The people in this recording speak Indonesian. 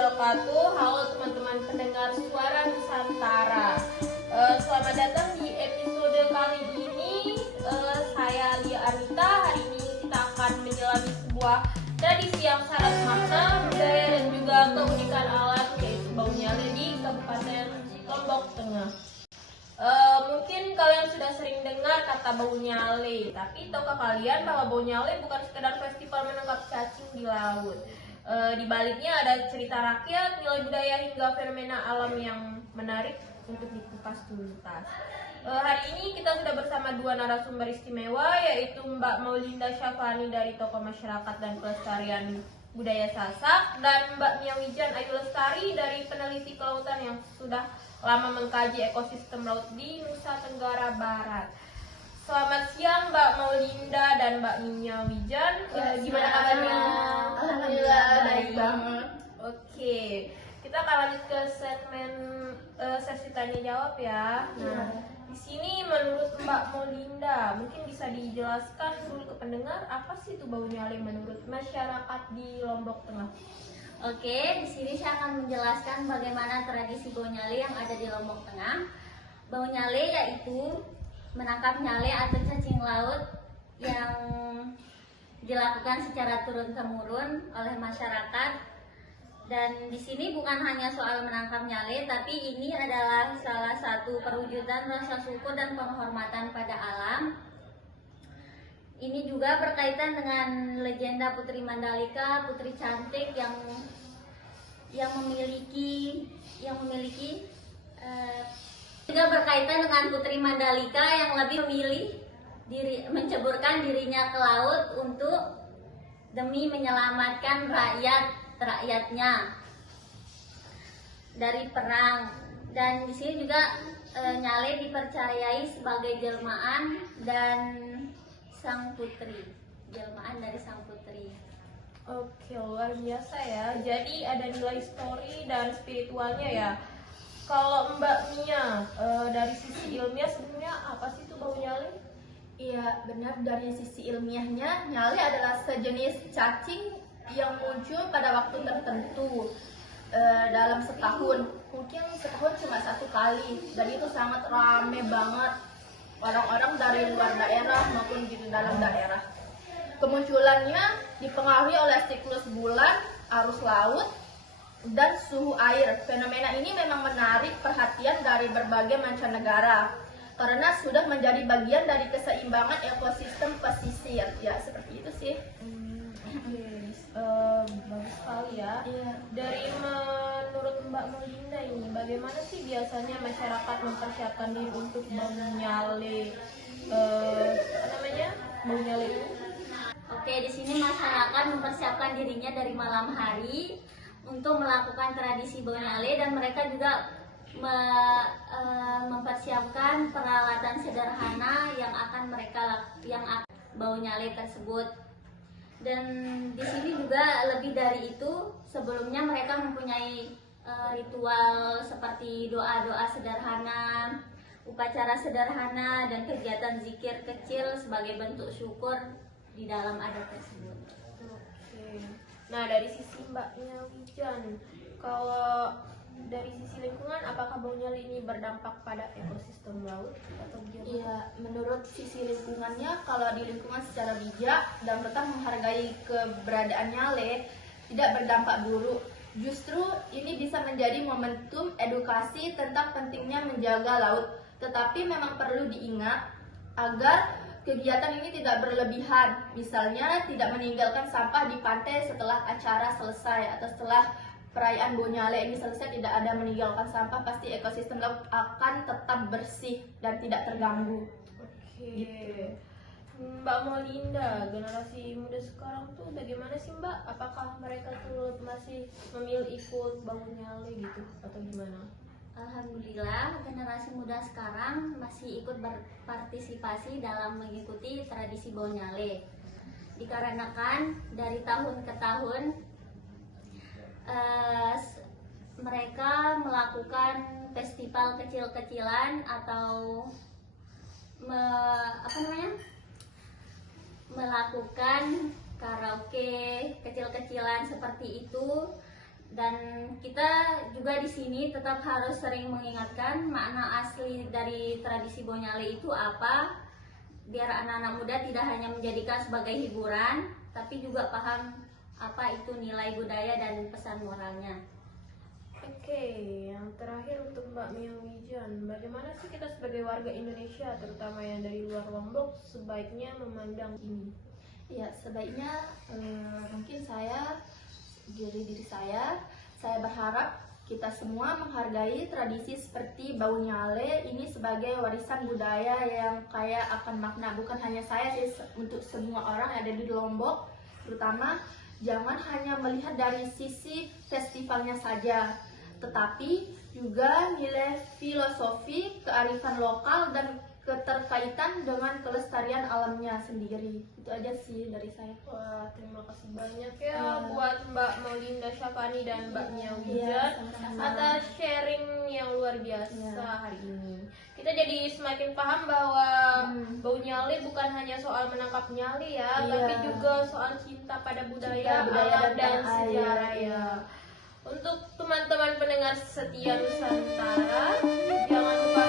wabarakatuh. Halo teman-teman pendengar Suara Nusantara. Selamat datang di episode kali ini. Saya Lia Anita. Hari ini kita akan menyelami sebuah tradisi yang syarat makna, budaya dan juga keunikan alam, yaitu bau nyale di Kabupaten Lombok Tengah. Mungkin kalian sudah sering dengar kata bau nyale, tapi tahukah kalian bahwa bau nyale bukan sekedar festival menangkap cacing di laut? Di baliknya ada cerita rakyat, nilai budaya hingga fenomena alam yang menarik untuk dikupas tuntas. Hari ini kita sudah bersama dua narasumber istimewa, yaitu Mbak Maulinda Syafani dari Tokoh Masyarakat dan Pelestarian Budaya Sasak, dan Mbak Mia Wijan Ayu Lestari dari peneliti kelautan yang sudah lama mengkaji ekosistem laut di Nusa Tenggara Barat. Selamat siang Mbak Maulinda dan Mbak Mia Wijan. Gimana kabarnya? Alhamdulillah baik banget. Oke, kita akan lanjut ke segmen sesi tanya jawab ya. Nah, di sini menurut Mbak Maulinda, mungkin bisa dijelaskan dulu ke pendengar apa sih itu bau nyale menurut masyarakat di Lombok Tengah? Oke, di sini saya akan menjelaskan bagaimana tradisi bau nyale yang ada di Lombok Tengah. Bau nyale yaitu menangkap nyale atau cacing laut yang dilakukan secara turun-temurun oleh masyarakat. Dan di sini bukan hanya soal menangkap nyale, tapi ini adalah salah satu perwujudan rasa syukur dan penghormatan pada alam. Ini juga berkaitan dengan legenda Putri Mandalika, putri cantik yang memiliki juga berkaitan dengan Putri Mandalika yang lebih memilih menceburkan dirinya ke laut demi menyelamatkan rakyatnya dari perang. Dan di sini juga nyale dipercayai sebagai jelmaan dari sang putri. Oke, luar biasa ya. Jadi ada nilai histori dan spiritualnya ya. Kalau Mbak Mia, dari sisi ilmiah sebenarnya apa sih itu bau nyale? Iya, benar. Dari sisi ilmiahnya, nyale adalah sejenis cacing yang muncul pada waktu tertentu dalam setahun. Mungkin setahun cuma satu kali, dan itu sangat rame banget orang-orang dari luar daerah maupun di dalam daerah. Kemunculannya dipengaruhi oleh siklus bulan, arus laut, dan suhu air. Fenomena ini memang menarik perhatian dari berbagai mancanegara karena sudah menjadi bagian dari keseimbangan ekosistem pesisir. Ya, seperti itu sih. Bagus sekali ya. Iya. Dari menurut Mbak Maulinda ini, bagaimana sih biasanya masyarakat mempersiapkan diri untuk bau nyale? Bau nyale itu? Oke, di sini masyarakat mempersiapkan dirinya dari malam hari untuk melakukan tradisi bau nyale, dan mereka juga mempersiapkan peralatan sederhana yang akan bau nyale tersebut. Dan di sini juga lebih dari itu, sebelumnya mereka mempunyai ritual seperti doa-doa sederhana, upacara sederhana, dan kegiatan zikir kecil sebagai bentuk syukur di dalam adat tersebut. Oke. Nah, dari sisi Mbaknya Wijan, kalau dari sisi lingkungan, apakah bau nyale ini berdampak pada ekosistem laut atau gimana? Iya, menurut sisi lingkungannya, kalau di lingkungan secara bijak dan tetap menghargai keberadaan nyale, tidak berdampak buruk. Justru ini bisa menjadi momentum edukasi tentang pentingnya menjaga laut. Tetapi memang perlu diingat agar kegiatan ini tidak berlebihan. Misalnya tidak meninggalkan sampah di pantai setelah acara selesai atau setelah perayaan bau nyale ini selesai, tidak ada meninggalkan sampah, pasti ekosistem laut akan tetap bersih dan tidak terganggu. Oke. Gitu. Mbak Maulinda, generasi muda sekarang tuh bagaimana sih Mbak? Apakah mereka tuh masih memilih ikut bau nyale gitu atau gimana? Alhamdulillah, generasi muda sekarang masih ikut berpartisipasi dalam mengikuti tradisi bau nyale. Dikarenakan dari tahun ke tahun mereka melakukan festival kecil-kecilan atau melakukan karaoke kecil-kecilan seperti itu Dan kita juga di sini tetap harus sering mengingatkan makna asli dari tradisi Bonyale itu apa, biar anak-anak muda tidak hanya menjadikan sebagai hiburan, tapi juga paham apa itu nilai budaya dan pesan moralnya. Oke, yang terakhir untuk Mbak Mia Wijan, bagaimana sih kita sebagai warga Indonesia, terutama yang dari luar Lombok, sebaiknya memandang ini? Ya, sebaiknya mungkin dari diri saya berharap kita semua menghargai tradisi seperti Baunyale ini sebagai warisan budaya yang kaya akan makna. Bukan hanya saya sih, untuk semua orang yang ada di Lombok, terutama jangan hanya melihat dari sisi festivalnya saja, tetapi juga nilai filosofi, kearifan lokal, dan keterkaitan dengan kelestarian alamnya sendiri. Itu aja sih dari saya. Wah, terima kasih banyak ya buat Mbak Maulinda Syafani dan Mbak Mia Wijan atas sharing yang luar biasa hari ini. Kita jadi semakin paham bahwa Bau Nyale bukan hanya soal menangkap nyali ya, tapi juga soal cinta pada budaya, alam, dan sejarah ya. Untuk teman-teman pendengar setia Nusantara, jangan lupa